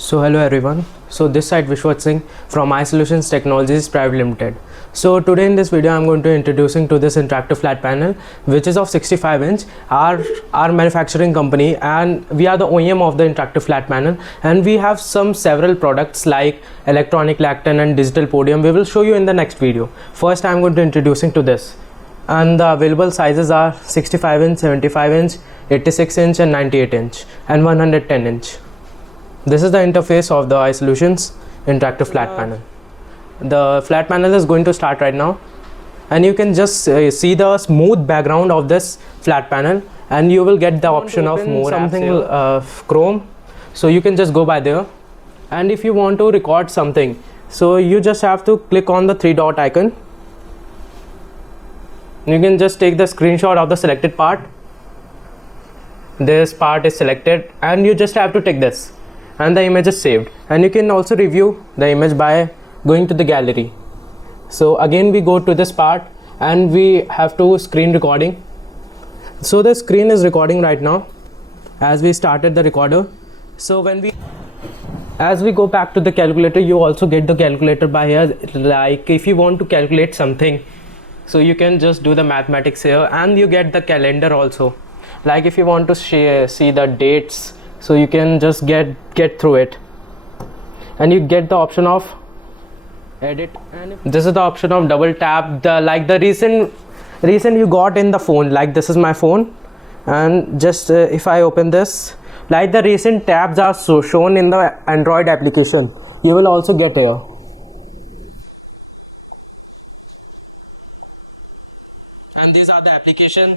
So hello everyone. So this side Vishwat Singh from iSolutions Technologies Private Limited. So today in this video I'm going to introducing to this interactive flat panel which is of 65 inch. Our manufacturing company, and we are the OEM of the interactive flat panel, and we have several products like electronic lactan and digital podium. We will show you in the next video. First I'm going to introducing to this, and the available sizes are 65 inch, 75 inch, 86 inch and 98 inch and 110 inch. This is the interface of the iSolutions interactive flat panel. The flat panel is going to start right now, and you can just see the smooth background of this flat panel, and you will get the option of more something Chrome, so you can just go by there. And if you want to record something, so you just have to click on the three dot icon. You can just take the screenshot of the selected part. This part is selected and you just have to take this, and the image is saved. And you can also review the image by going to the gallery. So again we go to this part and we have to screen recording. So the screen is recording right now as we started the recorder. So as we go back to the calculator, you also get the calculator by here. Like if you want to calculate something, so you can just do the mathematics here, and you get the calendar also. Like if you want to see the dates, so you can just get through it, and you get the option of edit, and this is the option of double tap the recent you got in the phone. Like this is my phone, and just if I open this, like the recent tabs are shown in the Android application, you will also get here. And these are the application,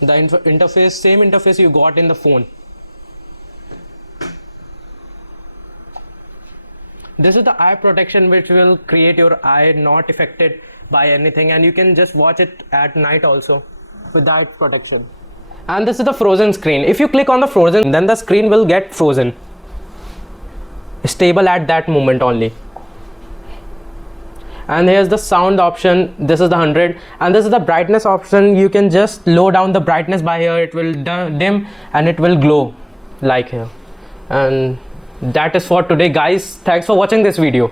the interface, same interface you got in the phone. This is the eye protection, which will create your eye not affected by anything, and you can just watch it at night also with the eye protection. And this is the frozen screen. If you click on the frozen, then the screen will get frozen, stable at that moment only. And here's the sound option. This is the 100, and this is the brightness option. You can just lower down the brightness by here. It will dim and it will glow like here. And that is for today, guys. Thanks for watching this video.